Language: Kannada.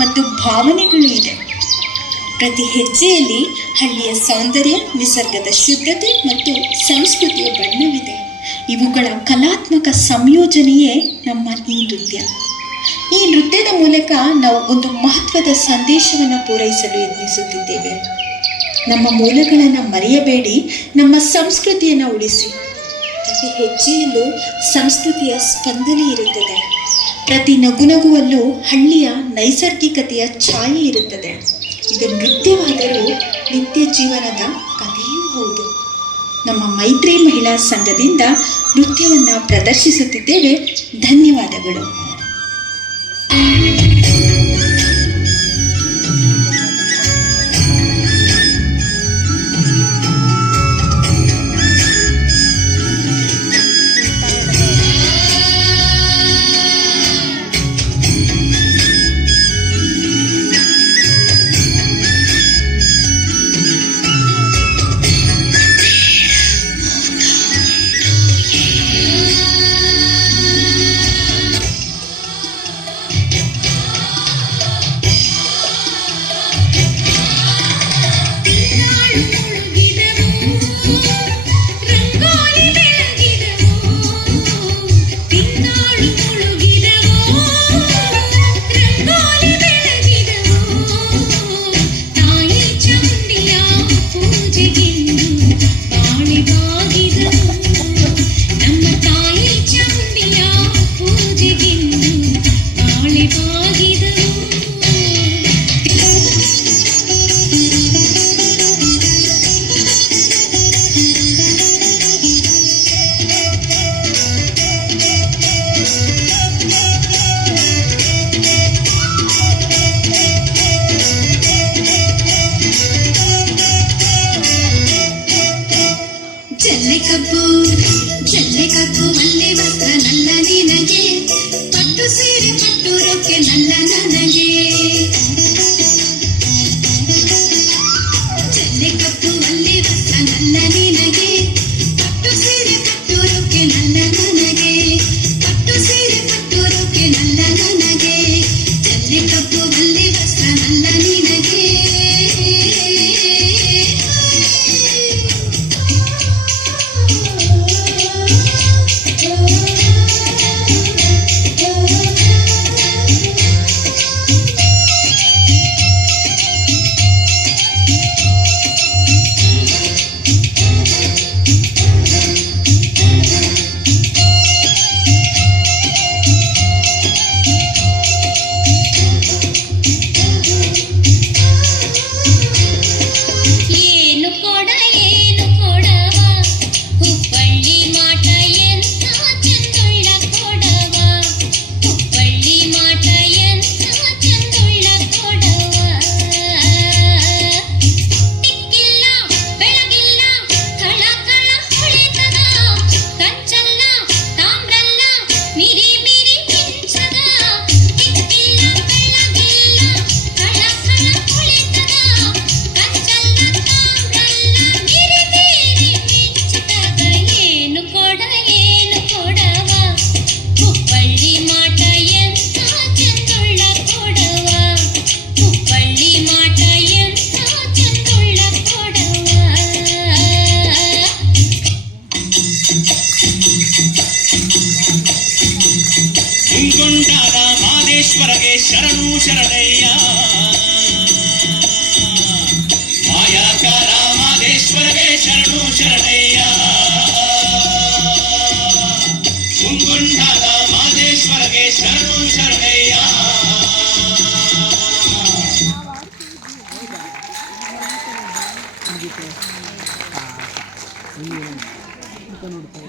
ಮತ್ತು ಭಾವನೆಗಳು ಇದೆ. ಪ್ರತಿ ಹೆಜ್ಜೆಯಲ್ಲಿ ಹಳ್ಳಿಯ ಸೌಂದರ್ಯ, ನಿಸರ್ಗದ ಶುದ್ಧತೆ ಮತ್ತು ಸಂಸ್ಕೃತಿಯ ಬಣ್ಣವಿದೆ. ಇವುಗಳ ಕಲಾತ್ಮಕ ಸಂಯೋಜನೆಯೇ ನಮ್ಮ ಈ ನೃತ್ಯ. ಈ ನೃತ್ಯದ ಮೂಲಕ ನಾವು ಒಂದು ಮಹತ್ವದ ಸಂದೇಶವನ್ನು ಪೂರೈಸಲು ಯತ್ನಿಸುತ್ತಿದ್ದೇವೆ. ನಮ್ಮ ಮೂಲಗಳನ್ನು ಮರೆಯಬೇಡಿ, ನಮ್ಮ ಸಂಸ್ಕೃತಿಯನ್ನು ಉಳಿಸಿ. ಪ್ರತಿ ಹೆಜ್ಜೆಯಲ್ಲೂ ಸಂಸ್ಕೃತಿಯ ಸ್ಪಂದನೆ ಇರುತ್ತದೆ. ಪ್ರತಿ ನಗುನಗುವಲ್ಲೂ ಹಳ್ಳಿಯ ನೈಸರ್ಗಿಕತೆಯ ಛಾಯೆ ಇರುತ್ತದೆ. ಇದು ನೃತ್ಯವಾದರೂ ನಿತ್ಯ ಜೀವನದ ಕಥೆಯೂ ಹೌದು. ನಮ್ಮ ಮೈತ್ರಿ ಮಹಿಳಾ ಸಂಘದಿಂದ ನೃತ್ಯವನ್ನು ಪ್ರದರ್ಶಿಸುತ್ತಿದ್ದೇವೆ. ಧನ್ಯವಾದಗಳು. ಜಲ್ಲೆಕಬ್ಬು ಮಲ್ಲೆ ವಸ್ತ್ರ ನಲ್ಲ ನಿನಗೆ, ಪಟ್ಟು ಸೀರೆ ಪಟ್ಟು ರೊಕ್ಕೆ ನಲ್ಲ ನನಗೆ. ಜಲ್ಲೆಕಬ್ಬು ಮಲ್ಲೆ ವಸ್ತ್ರ ನಲ್ಲ ನಿನಗೆ, ಪಟ್ಟು ಸೀರೆ ಪಟ್ಟು ರೊಕ್ಕೆ ನಲ್ಲ ನನಗೆ. ಪಟ್ಟು ಸೀರೆ ಪಟ್ಟು ರೊಕ್ಕೆ ನಲ್ಲ ನನಗೆ. ಜಲ್ಲೆಕಬ್ಬು ಮಲ್ಲೆ ವಸ್ತ್ರ ನಲ್ಲ ನಿನಗೆ. ಮುಂಗೊಂಡಾದ ಮಾದೇಶ್ವರಗೆ ಶರಣು ಶರಣಯ್ಯ, ಮಾಯಾಕಾರ ಮಾದೇಶ್ವರಗೆ ಶರಣು ಶರಣಯ್ಯ. ಮುಂಗೊಂಡಾದ ಮಾದೇಶ್ವರಗೆ ಶರಣು ಶರಣಯ್ಯ. ನೋಡ್ತಾ